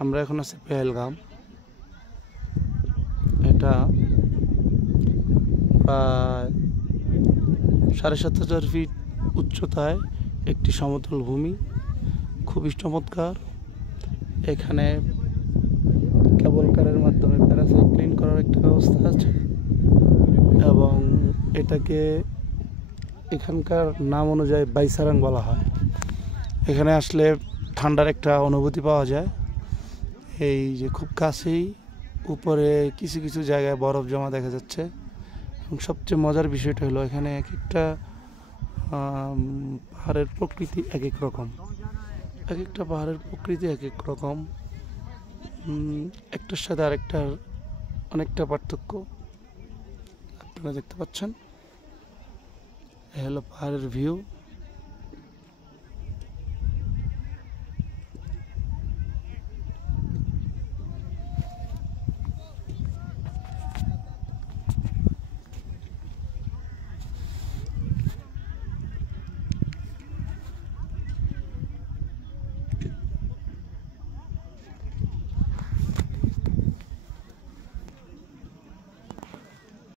আমরা এখন আছি পেহেলগাম। এটা প্রায় ৭,৫০০ ফিট উচ্চতায় একটি সমতল ভূমি, খুবই চমৎকার। এখানে কেবল কারের মাধ্যমে প্যারাসাইক্লিং করার একটা ব্যবস্থা আছে এবং এটাকে এখানকার নাম অনুযায়ী বাইসারাং বলা হয়। এখানে আসলে ঠান্ডার একটা অনুভূতি পাওয়া যায়। এই যে খুব কাছেই উপরে কিছু কিছু জায়গায় বরফ জমা দেখা যাচ্ছে এবং সবচেয়ে মজার বিষয়টা হলো এখানে এক একটা পাহাড়ের প্রকৃতি এক এক রকম, এক একটা পাহাড়ের প্রকৃতি এক এক রকম, একটার সাথে আরেকটার অনেকটা পার্থক্য আপনারা দেখতে পাচ্ছেন। এ হলো পাহাড়ের ভিউ।